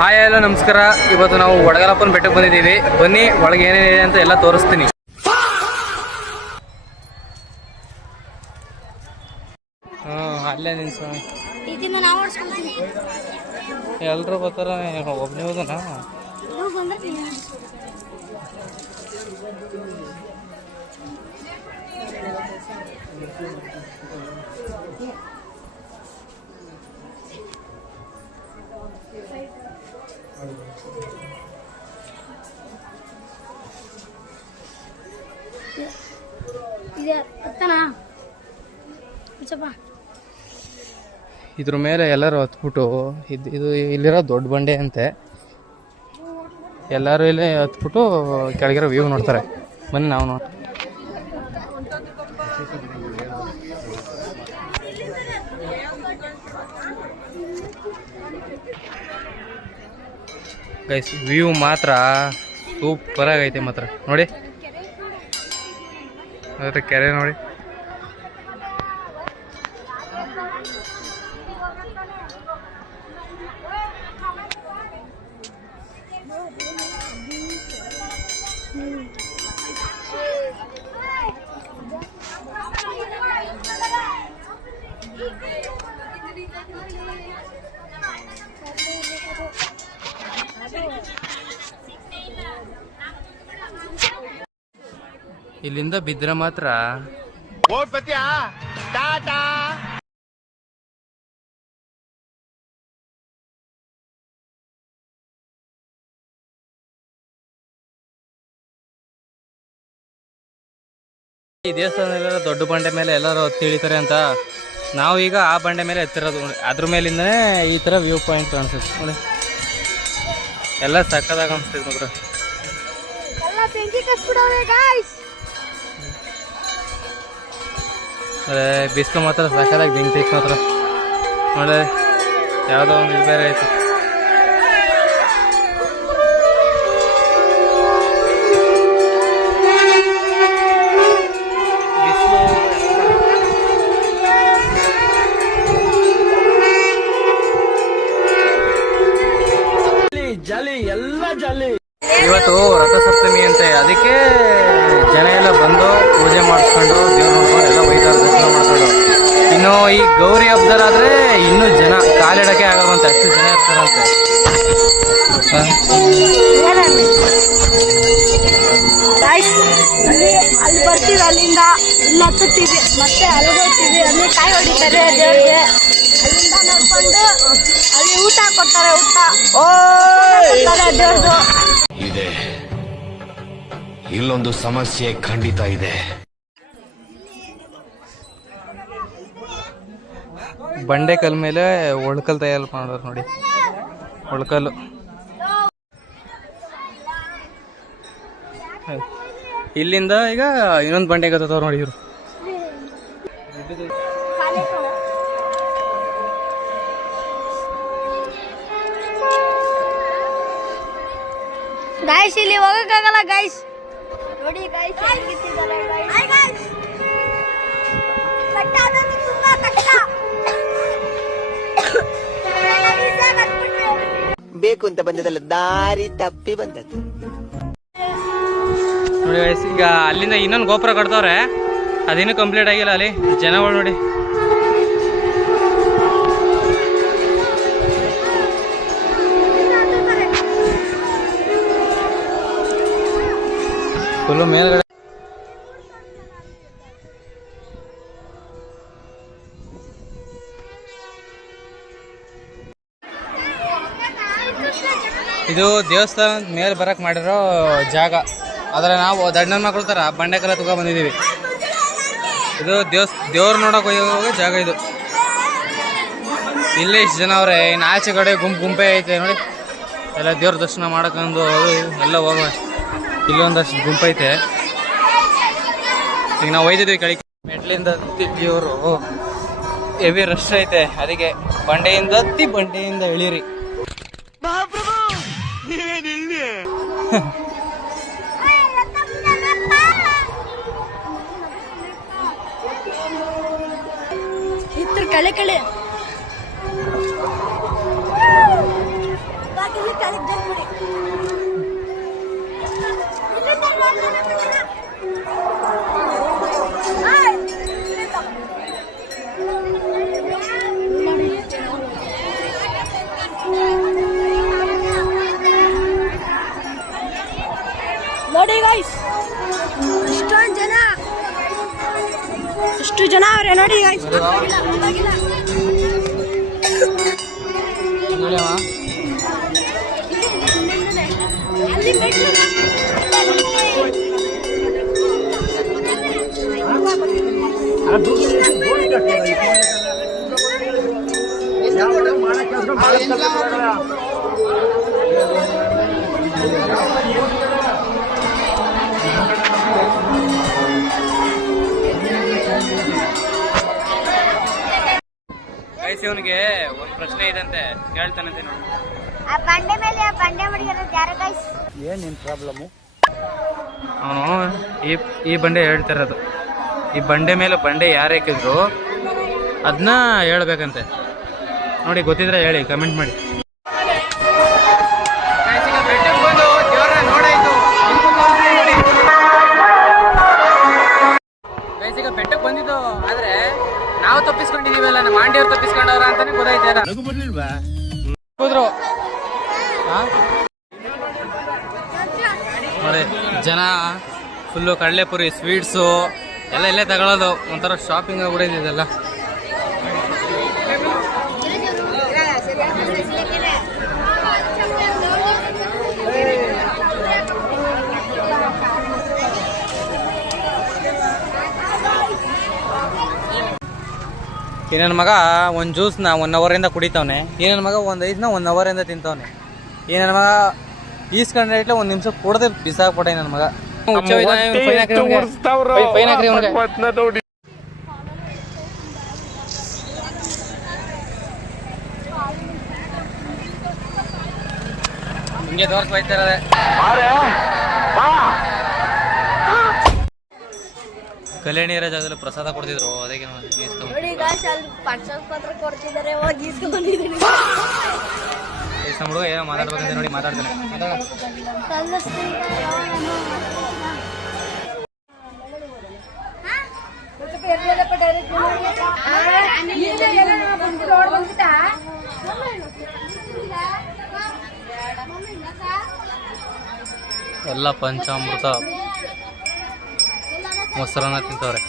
Hi ಎಲ್ಲ ನಮಸ್ಕಾರ. ಇವತ್ತು ನಾವು ವಡಗಲಪ್ಪನ ಬೆಟ್ಟಕ್ಕೆ ಬಂದಿದ್ದೀವಿ. ಬನ್ನಿ ಒಳಗೆ ಏನೇನಿದೆ ಅಂತ ಎಲ್ಲ ತೋರಿಸ್ತೀನಿ. ಅಲ್ಲೇ ನಿಲ್ಸ ಎಲ್ರು ಬರ್ತಾರ, ಒಬ್ಬನೇ ಹೋದನಾ? ಇದ್ರ ಮೇಲೆ ಎಲ್ಲರೂ ಹತ್ಬಿಟ್ಟು ಇದು ಇಲ್ಲಿರೋ ದೊಡ್ಡ ಬಂಡೆ ಅಂತೆ. ಎಲ್ಲರೂ ಇಲ್ಲಿ ಹತ್ಬಿಟ್ಟು ಕೆಳಗಿರೋ ವ್ಯೂ ನೋಡ್ತಾರೆ. ಬನ್ನಿ ನಾವು ನೋಡಿ. ಗೈಸ್ ವ್ಯೂ ಮಾತ್ರ ಸೂಪರ್ ಆಗೈತೆ ಮಾತ್ರ. ನೋಡಿ ಅದ್ರ ಕೆರೆ ನೋಡಿ. ಇಲ್ಲಿಂದ ಬಿದ್ರೆ ಮಾತ್ರ ಈ ದೇವಸ್ಥಾನದಲ್ಲೆಲ್ಲ ದೊಡ್ಡ ಬಂಡೆ ಮೇಲೆ ಎಲ್ಲರೂ ಹತ್ತಿ ಇಳಿತಾರೆ ಅಂತ. ನಾವು ಈಗ ಆ ಬಂಡೆ ಮೇಲೆ ಎತ್ತಿರೋದು. ಅದ್ರ ಮೇಲಿಂದನೇ ಈ ತರ ವ್ಯೂ ಪಾಯಿಂಟ್ ಕಾಣಿಸುತ್ತೆ ನೋಡಿ. ಎಲ್ಲ ಸಕ್ಕದಾಗ ಅನಿಸ್ತದೆ ನೋಡ್ರಿ. ಬಿಸಿಲು ಮಾತ್ರ ಸಕ್ಕದಾಗಿ ಬೆಂಕಿ ಮಾತ್ರ ನೋಡಿ. ಯಾವುದೋ ಒಂದು ಇದು ಬೇರೆ ಐತಿ. ಇವತ್ತು ರಥಸಪ್ತಮಿ ಅಂತೆ, ಅದಕ್ಕೆ ಜನ ಎಲ್ಲ ಬಂದು ಪೂಜೆ ಮಾಡಿಸ್ಕೊಂಡು ದೇವ್ರು ನೋಡ್ಕೊಂಡು ಎಲ್ಲ ಬೈತಾರೆ, ದರ್ಶನ ಮಾಡ್ಕೊಂಡು. ಇನ್ನು ಈ ಗೌರಿ ಹಬ್ಬದಲ್ಲಾದ್ರೆ ಇನ್ನೂ ಜನ ಕಾಲಿಡಕ್ಕೆ ಆಗಲ್ವಂತೆ, ಅಷ್ಟು ಜನ ಇರ್ತಾರಂತೆ. ಅಲ್ಲಿ ಬರ್ತೀವಿ, ಅಲ್ಲಿಂದ ಇಲ್ಲಿ ಹತ್ತುತ್ತೀವಿ, ಮತ್ತೆ ಅಲ್ಲಿಗೆ ಹೋಗ್ತೀವಿ, ಅಲ್ಲಿ ಕಾಯಿ ಹೊಡಿತಾರೆ ದೇವ್ರಿಗೆ. ಅಲ್ಲಿಂದ ನೋಡ್ಕೊಂಡು ಅಲ್ಲಿ ಊಟ ಕೊಡ್ತಾರೆ, ಊಟ ದೇವ್ರದು ಇದೆ. ಇಲ್ಲೊಂದು ಸಮಸ್ಯೆ ಖಂಡಿತ ಇದೆ. ಬಂಡೆಕಲ್ ಮೇಲೆ ಒಳ್ಕಲ್ ತಯಾರು ಮಾಡೋರು ನೋಡಿ. ಒಳ್ಕಲ್ಲು ಇಲ್ಲಿಂದ ಈಗ ಇನ್ನೊಂದು ಬಂಡೆಗೆ ಹತ್ತವ್ರು ನೋಡಿ ಇವರು. ಗಾಯ್ಸ್ ಇಲ್ಲಿ ಹೋಗಕ್ಕಾಗಲ್ಲ ಗಾಯ್ಸ್. ನೋಡಿ ಗಾಯ್ಸ್ ಹೇಗಿದ್ದಾರೆ ಗಾಯ್ಸ್. ಕಟ್ಟ ಆಗೋದು ತುಂಬಾ ಕಷ್ಟ. ಬೇಕು ಅಂತ ಬಂದದಲ್ಲ, ದಾರಿ ತಪ್ಪಿ ಬಂದದ್ದು ನೋಡಿ ಗಾಯ್ಸ್. ಈಗ ಅಲ್ಲಿಂದ ಇನ್ನೊಂದು ಗೋಪುರ ಕಟ್ತವ್ರೆ, ಅದಿನ್ನೂ ಕಂಪ್ಲೀಟ್ ಆಗಿಲ್ಲ. ಅಲ್ಲಿ ಜನಗಳು ನೋಡಿ. ಫುಲ್ಲು ಮೇಲ್ಗಡೆ ಇದು ದೇವಸ್ಥಾನದ ಮೇಲೆ ಬರಕ್ ಮಾಡಿರೋ ಜಾಗ. ಆದ್ರೆ ನಾವು ದಣ್ಣನ ಮಕ್ಕಳು ತರ ಬಂಡೆಕಲ್ಲ ತಗೋ ಬಂದಿದ್ದೀವಿ. ಇದು ದೇವ್ರು ನೋಡಕ್ ಹೋಗೋ ಜಾಗ ಇದು. ಇಲ್ಲೇ ಇಷ್ಟು ಜನ ಅವ್ರೆ. ಇನ್ನು ಆಚೆ ಕಡೆ ಗುಂಪೆ ಐತೆ ನೋಡಿ. ಎಲ್ಲ ದೇವ್ರ ದರ್ಶನ ಮಾಡಕೊಂಡು ಎಲ್ಲ ಹೋಗುವ. ಇಲ್ಲೊಂದಷ್ಟು ಗುಂಪೈತೆ. ಈಗ ನಾವು ಒಯ್ದಿದ್ವಿ ಕಳಿಕೆ ಮೆಟ್ಲಿಂದ ಹತ್ತಿದ್ವಿ. ಅವರು ಹೆವಿ ರಶ್ ಐತೆ, ಅದಕ್ಕೆ ಬಂಡೆಯಿಂದ ಹತ್ತಿ ಬಂಡೆಯಿಂದ ಇಳಿರಿ. ಕಳೆ ಅದಕ್ಕೆ ಜಲ್ಬಿಡಿ. ಇಲ್ಲಿಂದ ನೋಡ್ರಿ ನಮ್ಮ ಜನ. ಹಾಯ್. ನೋಡಿ ಗೈಸ್, ಇಷ್ಟೊಂದು ಜನ, ಇಷ್ಟು ಜನ ಅವ್ರೆ ನೋಡಿ ಗೈಸ್. ಅಲ್ಲಿ ಇವನಿಗೆ ಒಂದು ಪ್ರಶ್ನೆ ಇದಂತೆ, ಕೇಳ್ತಾನಂತೆ ನೋಡಿ. ಆ ಬಂಡೆ ಮೇಲೆ ಆ ಬಂಡೆ ಮಡಿಗಿರೋದು ಯಾರು ಗೈಸ್? ಏನ್ ನಿನ್ ಪ್ರಾಬ್ಲಮ್? ಅವನು ಈ ಬಂಡೆ ಹೇಳ್ತಿರೋದು, ಈ ಬಂಡೆ ಮೇಲೆ ಬಂಡೆ ಯಾರು ಹಾಕಿದ್ರು ಅದನ್ನ ಹೇಳ್ಬೇಕಂತೆ. ನೋಡಿ, ಗೊತ್ತಿದ್ರೆ ಹೇಳಿ, ಕಮೆಂಟ್ ಮಾಡಿ. ಈಗ ಬೆಟ್ಟಕ್ಕೆ ಬಂದಿದ್ದು, ಆದ್ರೆ ನಾವು ತಪ್ಪಿಸ್ಕೊಂಡಿದೀವಲ್ಲ, ನಮ್ಮ ಆಂಟಿಯವ್ರು ತಪ್ಪಿಸ್ಕೊಂಡವ್ರ ಅಂತಾನೆ ಗೊತ್ತಾಯ್ತಾರ. ಹೋದ್ರು ನೋಡಿ, ಜನ ಫುಲ್ಲು ಕಡಲೆಪುರಿ ಸ್ವೀಟ್ಸು ಎಲ್ಲ ಇಲ್ಲೇ ತಗೊಳ್ಳೋದು. ಒಂಥರ ಶಾಪಿಂಗ್ ಆಗ್ಬಿಡೈತೆ ಇದೆಲ್ಲ. ಈ ನನ್ನ ಮಗ ಒಂದು ಜ್ಯೂಸ್ನ 1 ಅವರಿಂದ ಕುಡಿತವನೆ. ಈ ನನ್ನ ಮಗ ಒಂದು ಐಸ್ನ 1 ಅವರಿಂದ ತಿಂತವನೆ. ಈ ನನ್ನ ಮಗ ಈಸ್ಕೊಂಡ್ರೆ ಇಟ್ಲೆ 1 ನಿಮಿಷ ಕುಡದೆ ಬಿಸಾಕ್ಬಿಟ್ಟೆ ನನ್ನ ಮಗ. ಹಿಂಗೆ ತೋರ್ಸ್ ಹೋಯ್ತಿರೋದೆ. ಕಲ್ಯಾಣಿ ಇರೋ ಜಾಗದಲ್ಲಿ ಪ್ರಸಾದ ಕೊಡ್ತಿದ್ರು, ಅದಕ್ಕೆ ನೋಡಿ ಗಾಯ್ಸ್, ಅಲ್ಲಿ ಪಂಚಾಯತ್ ಪತ್ರ ಕೊಡ್ತಿದ್ದಾರೆ, ಹೋಗಿ ಇಸ್ಕೊಂಡಿದ್ದೀನಿ. ನಮ್ಮ ಹುಡುಗ ಏನೋ ಮಾತಾಡ್ಬೇಕಂತ ನೋಡಿ ಮಾತಾಡ್ತಾನೆ. ಎಲ್ಲ ಪಂಚಾಮೃತ ಮೊಸರನ್ನ ತಿಂತವ್ರೆ.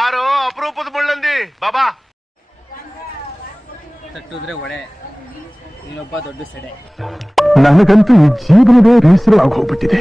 ಯಾರು ಅಪರೂಪದ ಮುಳ್ಳಂದಿ ಬಾಬಾ ತಟ್ಟಿದ್ರೆ ಒಡೆ, ಇನ್ನೊಬ್ಬ ದೊಡ್ಡ ಸೆಡೆ. ನನಗಂತೂ ಈ ಜೀವನವೇ ಬೇಸರವಾಗಿ ಹೋಗ್ಬಿಟ್ಟಿದೆ.